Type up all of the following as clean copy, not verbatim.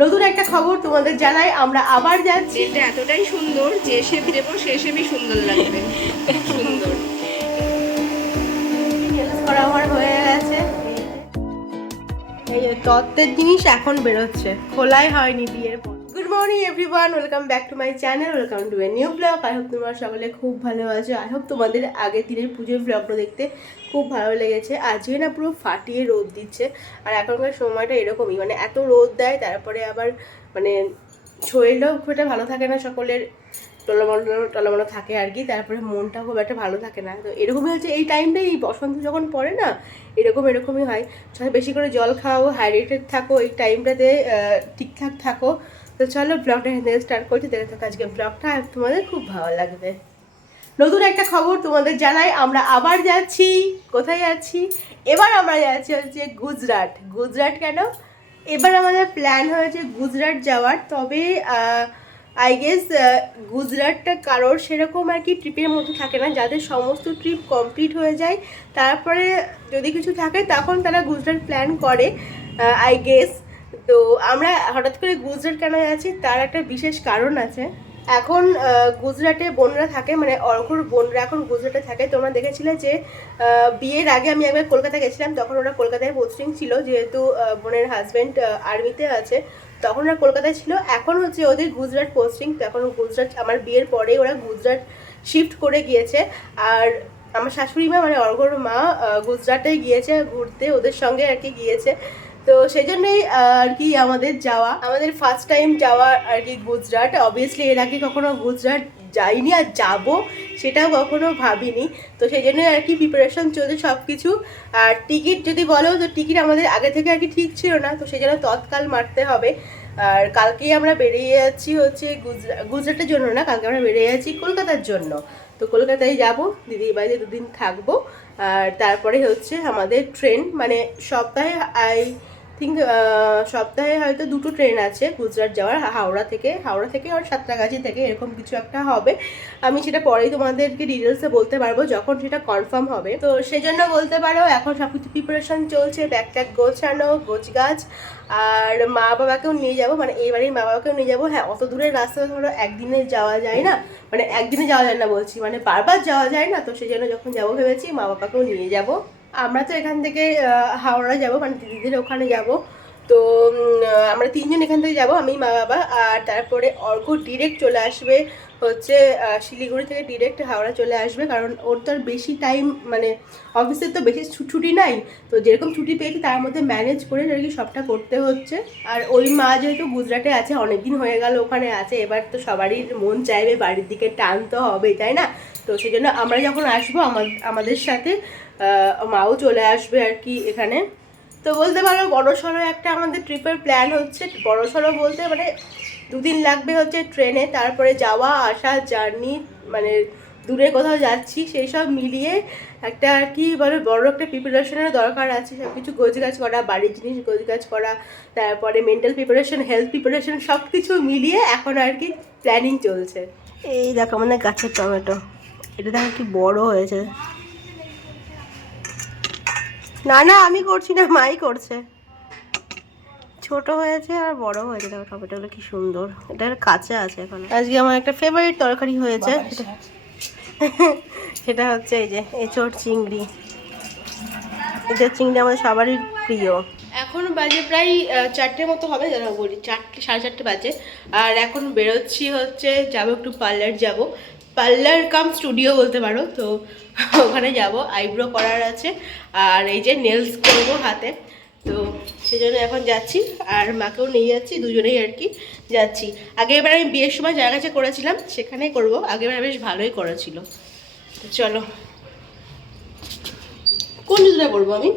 নতুন একটা খবর তোমাদের জানাই, আমরা আবার যাচ্ছি। এটা এতটাই সুন্দর যে শেপ দেবো সে শেপই সুন্দর লাগবে, খুব সুন্দর। নেলস করা আমার হয়ে গেছে। এই যে তত্ত্বের জিনিস এখন বেরোচ্ছে, খোলাই হয়নি বিয়ের পর। Good morning everyone, welcome back to my channel, welcome to a new blog. I hope তোমরা সকলে খুব ভালো আছো। আই হোপ তোমাদের আগের দিনের পুজোর ব্লগটা দেখতে খুব ভালো লেগেছে। আজকে না পুরো ফাটিয়ে রোদ দিচ্ছে, আর এখনকার সময়টা এরকমই, মানে এত রোদ দেয়, তারপরে আবার মানে শরীরটাও খুব একটা ভালো থাকে না, সকলের টলমলো থাকে আর কি, তারপরে মনটা খুব একটা ভালো থাকে না। তো এরকমই হচ্ছে এই টাইমটাই, এই বসন্ত যখন পড়ে না, এরকমই হয়। সবাই বেশি করে জল খাও, হাইড্রেটেড থাকো, এই টাইমটাতে ঠিকঠাক থাকো। তো চলো ব্লগটা এখানে স্টার্ট করছি, দেখে থাকো আজকে ব্লগটা, আর তোমাদের খুব ভালো লাগবে। নতুন একটা খবর তোমাদের জানাই, আমরা আবার যাচ্ছি। কোথায় যাচ্ছি? এবার আমরা যাচ্ছি হচ্ছে গুজরাট। গুজরাট কেন? এবার আমাদের প্ল্যান হয়েছে গুজরাট যাওয়ার। তবে আই গেস গুজরাটটা কারোর সেরকম আর কি ট্রিপের মতো থাকে না, যাদের সমস্ত ট্রিপ কমপ্লিট হয়ে যায় তারপরে যদি কিছু থাকে তখন তারা গুজরাট প্ল্যান করে আই গেস। তো আমরা হঠাৎ করে গুজরাট কেন যাচ্ছি তার একটা বিশেষ কারণ আছে। এখন গুজরাটে বোনরা থাকে, মানে অর্ঘর বোনরা এখন গুজরাটে থাকে। তোমরা দেখেছিলে যে বিয়ের আগে আমি একবার কলকাতা গেছিলাম, তখন ওরা কলকাতায় পোস্টিং ছিল, যেহেতু বোনের হাজব্যান্ড আর্মিতে আছে, তখন ওরা কলকাতায় ছিল। এখন হচ্ছে ওদের গুজরাট পোস্টিং, তো এখন গুজরাট, আমার বিয়ের পরে ওরা গুজরাট শিফট করে গিয়েছে। আর আমার শাশুড়ি মা মানে অর্ঘর মা গুজরাটে গিয়েছে ঘুরতে, ওদের সঙ্গে আর কি গিয়েছে। তো সেই জন্যই আর কি আমাদের যাওয়া, আমাদের ফার্স্ট টাইম যাওয়া আর কি গুজরাট। অবভিয়াসলি এর আগে কখনো গুজরাট যাইনি, আর যাব সেটাও কখনো ভাবিনি। তো সেই জন্যই আর কি প্রিপারেশন চলছে সব কিছু। আর টিকিট যদি বলো, তো টিকিট আমাদের আগে থেকে আর কি ঠিক ছিল না, তো সেই জন্য তৎকাল মারতে হবে। আর কালকেই আমরা বেরিয়ে যাচ্ছি হচ্ছে গুজরাটের জন্য না, কালকে আমরা বেরিয়ে যাচ্ছি কলকাতার জন্য। তো কলকাতায় যাব, দিদির বাড়িতে দুদিন থাকবো। আর তারপরে হচ্ছে আমাদের ট্রেন, মানে সপ্তাহে আই থিঙ্ক সপ্তাহে হয়তো দুটো ট্রেন আছে গুজরাট যাওয়ার, হাওড়া থেকে আর সাঁতরাগাছি থেকে, এরকম কিছু একটা হবে। আমি সেটা পরেই তোমাদেরকে ডিটেলসে বলতে পারবো যখন সেটা কনফার্ম হবে। তো সেই জন্য বলতে পারো এখন সব কিছু প্রিপারেশন চলছে, ব্যাগ ট্যাগ গোছানো, গোছগাছ। আর মা বাবাকেও নিয়ে যাব, মানে এই বাড়ির মা বাবাকেও নিয়ে যাবো। হ্যাঁ, অত দূরের রাস্তা ধরো একদিনে যাওয়া যায় না, মানে একদিনে যাওয়া যায় না বলছি, মানে বারবার যাওয়া যায় না। তো সেই জন্য যখন যাবো ভেবেছি মা বাবাকেও নিয়ে যাব। আমরা তো এখান থেকে হাওড়া যাব, মানে দিদিদের ওখানে যাব। তো আমরা তিনজন এখান থেকে যাব, আমি মা বাবা। আর তারপরে অর্ঘ ডিরেক্ট চলে আসবে হচ্ছে শিলিগুড়ি থেকে ডিরেক্ট হাওড়া চলে আসবে, কারণ ওর তো আর বেশি টাইম, মানে অফিসের তো বেশি ছুটি নাই। তো যেরকম ছুটি পেয়েছি তার মধ্যে ম্যানেজ করে আর কি সবটা করতে হচ্ছে। আর ওই মা যেহেতু গুজরাটে আছে, অনেকদিন হয়ে গেল ওখানে আছে, এবার তো সবারই মন চাইবে বাড়ির দিকে টান তো হবেই, তাই না? তো সেই জন্য আমরা যখন আসবো আমাদের সাথে মাও চলে আসবে আর কি এখানে। তো বলতে পারো বড়সড় একটা আমাদের ট্রিপের প্ল্যান হচ্ছে। বড়সড় বলতে মানে দুদিন লাগবে হচ্ছে ট্রেনে, তারপরে যাওয়া আসা জার্নি, মানে দূরে কোথাও যাচ্ছি সেই সব মিলিয়ে একটা আর কি বলো বড় একটা প্রিপারেশনের দরকার আছে। সব কিছু গোছগাছ করা, বাড়ির জিনিস গোছগাছ করা, তারপরে মেন্টাল প্রিপারেশন, হেলথ প্রিপারেশন, সব কিছু মিলিয়ে এখন আর কি প্ল্যানিং চলছে। এই দেখো মানে গাছের টমেটো, এটা দেখো কি বড় হয়েছে। না না, আমি করছি না, মাই করছে। ছোট হয়েছে আর বড় হয়েছে, দেখো টমেটোগুলো কি সুন্দর। এটা কাঁচা আছে এখন। আজকে আমার একটা ফেভারিট তরকারি হয়েছে, সেটা হচ্ছে এই যে এঁচোড় চিংড়ি। এঁচোড় চিংড়ি আমাদের সবারই প্রিয়। এখন বাজে প্রায় 4টে মতো হবে, যারা বলি 4টে, 4:30 বাজে। আর এখন বেরোচ্ছি হচ্ছে, যাবো একটু পার্লার যাব, পার্লার কাম স্টুডিও বলতে পারো। তো ওখানে যাব, আইব্রো করার আছে, আর এই যে নেলস করবো হাতে। তো সেজন্য এখন যাচ্ছি, আর মাকেও নিয়ে যাচ্ছি, দুজনেই আর কি যাচ্ছি। আগেরবার আমি বিয়ের সময় যার কাছে করেছিলাম সেখানেই করবো, আগেরবার বেশ ভালোই করেছিল। তো চলো, কোন জুতোটা পরবো আমি?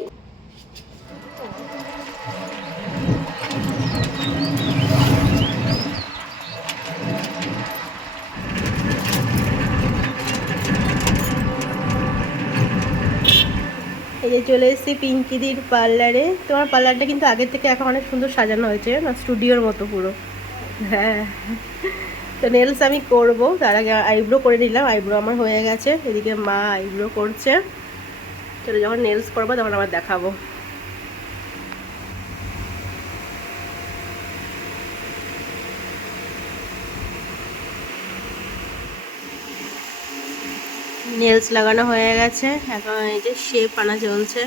এই যে চলে এসেছি পিঙ্কিদির পার্লারে। তোমার পার্লারটা কিন্তু আগের থেকে এখন অনেক সুন্দর সাজানো হয়েছে না, স্টুডিওর মতো পুরো। হ্যাঁ, তো নেলস আমি করব, তার আগে আইব্রো করে নিলাম, আইব্রো আমার হয়ে গেছে। এদিকে মা আইব্রো করছে। চলো যখন নেলস করবো তখন আবার দেখাবো। নেলস লাগানো হয়ে গেছে, এখন এই যে শেপ আনা চলছে।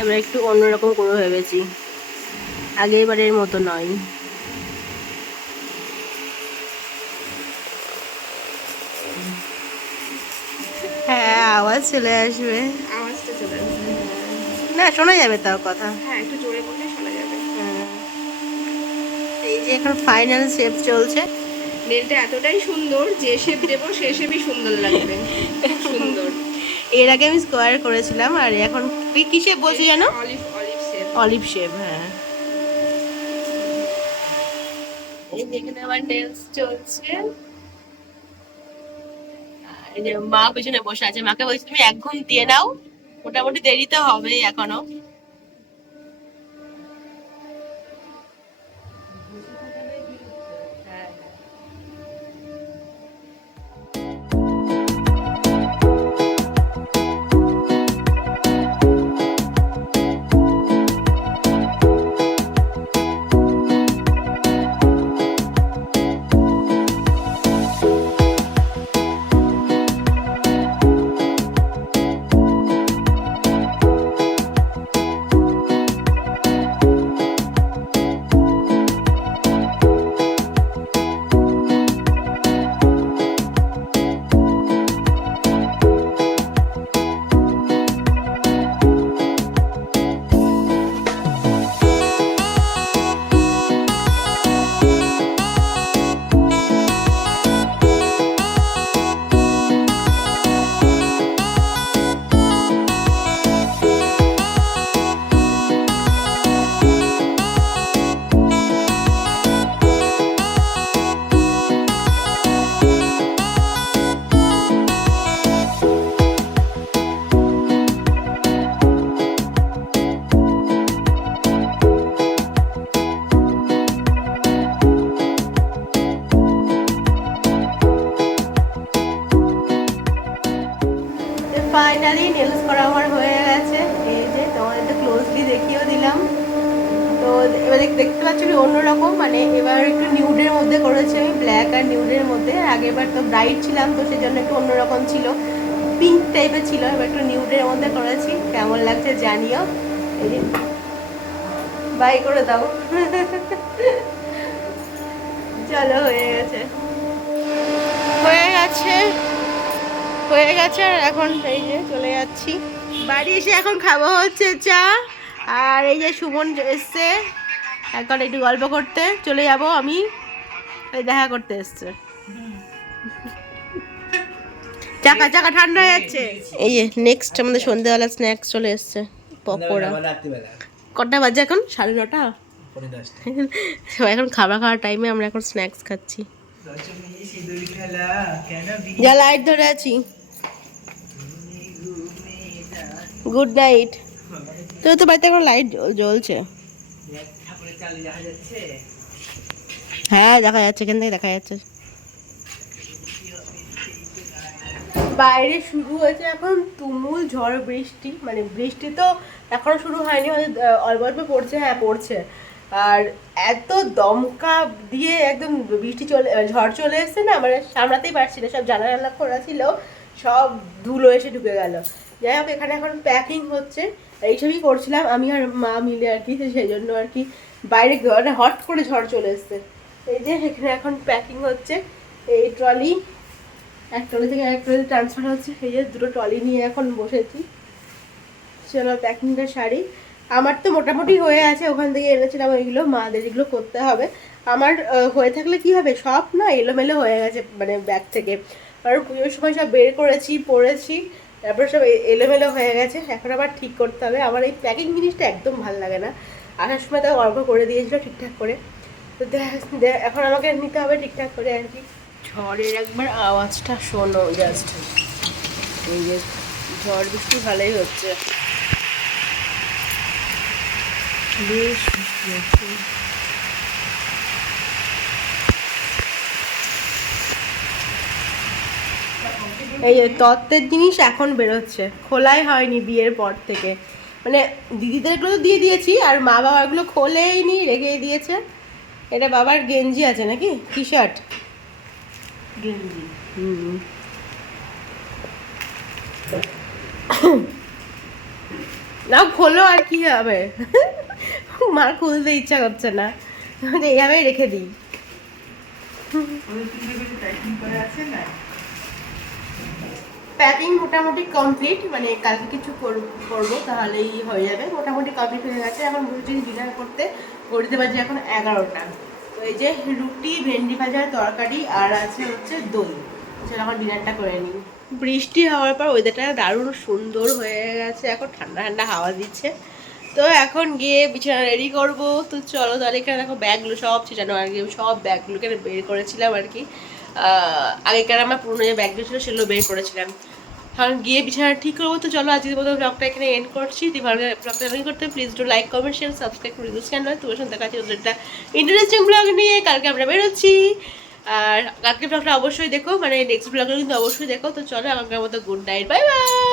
এবার একটু অন্যরকম করে ভেবেছি, আগেরবারের মতো নয়। হ্যাঁ, আওয়াজ চলে আসবে। আওয়াজটা চলে আসবে। না, শোনা যাবে তাও কথা। হ্যাঁ, একটু জোরে বললে শোনা যাবে। এই যে এখন ফাইনাল শেপ চলছে। নেলটা এতটাই সুন্দর, যে শেপ দেবো সে শেপই সুন্দর লাগবে। খুব সুন্দর। এর আগে আমি স্কোয়ার করেছিলাম, আর এখন কি শেপ বলছি জানো? Olive olive shape. Olive shape, হ্যাঁ। এই যেখানে আমার নেলস চলছে। আর এই যে মা পেছনে বসে আছে, মাকে বলছি তুমি 1 ঘন্টা দিয়ে নাও, মোটামুটি দেরি তো হবেই এখনো। ফাইনালি নেলস করা আমার হয়ে গেছে। এই যে তোমাদের একটু ক্লোজলি দেখিয়েও দিলাম। তো এবার দেখতে পাচ্ছ কি অন্যরকম, মানে এবার একটু নিউডের মধ্যে করেছি আমি, ব্ল্যাক আর নিউডের মধ্যে। আগেরবার তো ব্রাইট ছিলাম, তো সেই জন্য একটু অন্যরকম ছিল, পিঙ্ক টাইপের ছিল। এবার একটু নিউডের মধ্যে করেছি, কেমন লাগছে জানিও। এই যে বাই করে দাও। চলো, হয়ে গেছে হয়ে গেছে হয়ে গেছে। আর এখন এই যে চলে যাচ্ছি বাড়ি। এসে এখন খাবো হচ্ছে চা। আর এই যে সুমন এসছে, এখন একটু গল্প করতে চলে যাব আমি, দেখা করতে এসছে। চাকা চাকা ঠান্ডা হয়ে যাচ্ছে। এই যে নেক্সট আমাদের সন্ধ্যেবেলা স্ন্যাক্স চলে এসছে, পকোড়া। কটা বাজে এখন? 9:30। সবাই এখন খাবার খাওয়ার টাইমে আমরা এখন স্ন্যাক্স খাচ্ছি। যা লাইট ধরে আছি। Good night. তো বাড়িতে এখন লাইট জ্বলছে। হ্যাঁ, দেখা যাচ্ছে, এখান থেকে দেখা যাচ্ছে। বাইরে শুরু হয়েছে এখন তুমুল ঝড় বৃষ্টি, মানে বৃষ্টি তো এখনো শুরু হয়নি, অল্প অল্প পড়ছে, হ্যাঁ পড়ছে। আর এত দমকা দিয়ে একদম বৃষ্টি ঝড় চলে এসছে না, মানে সামলাতেই পারছি না। সব জানালা খোলা ছিল, সব ধুলো এসে ঢুকে গেল। যাই হোক, এখানে এখন প্যাকিং হচ্ছে, এইসবই করছিলাম আমি আর মা মিলে আর কি। সেই জন্য আর কি বাইরে হট করে ঝড় চলে এসছে। এই যে এখানে এখন প্যাকিং হচ্ছে, এই ট্রলি এক ট্রলি থেকে এক ট্রলি ট্রান্সফার হচ্ছে। এই যে দুটো ট্রলি নিয়ে এখন বসেছি। চলো প্যাকিংটা সারি। আমার তো মোটামুটি হয়ে আছে, ওখান থেকে এনেছিলাম ওইগুলো, মাদের এগুলো করতে হবে। আমার হয়ে থাকলে কি হবে, সব না এলোমেলো হয়ে গেছে মানে ব্যাগ থেকে। কারণ পুজোর সময় সব বের করেছি, পরেছি, তারপরে সব এলোমেলো হয়ে গেছে। এখন আবার ঠিক করতে হবে। আমার এই প্যাকিং জিনিসটা একদম ভালো লাগে না। আসার সময় তাও অল্প করে দিয়েছিল ঠিকঠাক করে, তো এখন আমাকে নিতে হবে ঠিকঠাক করে আর কি। ঝড়ের একবার আওয়াজটা শোনো জাস্ট। এই যে ঝড় বৃষ্টি ভালোই হচ্ছে, বেশ বৃষ্টি হচ্ছে। এই যে তত্ত্বের জিনিস এখন বেরোচ্ছে, খোলাই হয়নি বিয়ের পর থেকে। মানে দিদিদেরগুলো দিয়ে দিয়েছি, আর মা বাবাগুলো খোলেইনি, রেখে দিয়েছে। এটা বাবার গেঞ্জি আছে নাকি টি শার্ট, গেঞ্জি। না খোলো আর কি হবে, মার খুলতে ইচ্ছা করছে না, এইভাবেই রেখে দিই। ওদের তুলে বেশি টাইটিং করে আছে না। প্যাকিং মোটামুটি কমপ্লিট, মানে কালকে কিছু করবো তাহলেই হয়ে যাবে। মোটামুটি কমপ্লিট হয়ে গেছে। এখন বসেছি ডিনার করতে, ঘড়িতে বাজে এখন 11টা। তো এই যে রুটি, ভেন্ডি ভাজার তরকারি আর আছে হচ্ছে দই। চলো এখন ডিনারটা করে নিই। বৃষ্টি হওয়ার পর ওয়েদারটা দারুণ সুন্দর হয়ে গেছে, এখন ঠান্ডা ঠান্ডা হাওয়া দিচ্ছে। তো এখন গিয়ে বিছানা রেডি করব। তো চলো তাহলে এখানে দেখো ব্যাগগুলো সব ছিটানো, আর কি সব ব্যাগগুলোকে বের করেছিলাম আর কি। আগেকার আমার পুরনো যে ব্যাগগুলো ছিল সেগুলো বের করেছিলাম। এখন গিয়ে বিছানা ঠিক করবো। তো চলো আজকের মতো ব্লগটা এখানে এন্ড করছি। যদি ভালো ব্লগটা এন্ড করতে please do like, comment, share, subscribe করে দিস চ্যানেল। তোমার সঙ্গে দেখা হচ্ছে একটা ইন্টারেস্টিং ব্লগ নিয়ে। কালকে আমরা বেরোচ্ছি, আর কালকে ব্লগটা অবশ্যই দেখো, মানে নেক্সট ব্লগটা কিন্তু অবশ্যই দেখো। তো চলো এখনকার মতো গুড নাইট, বাই বাই।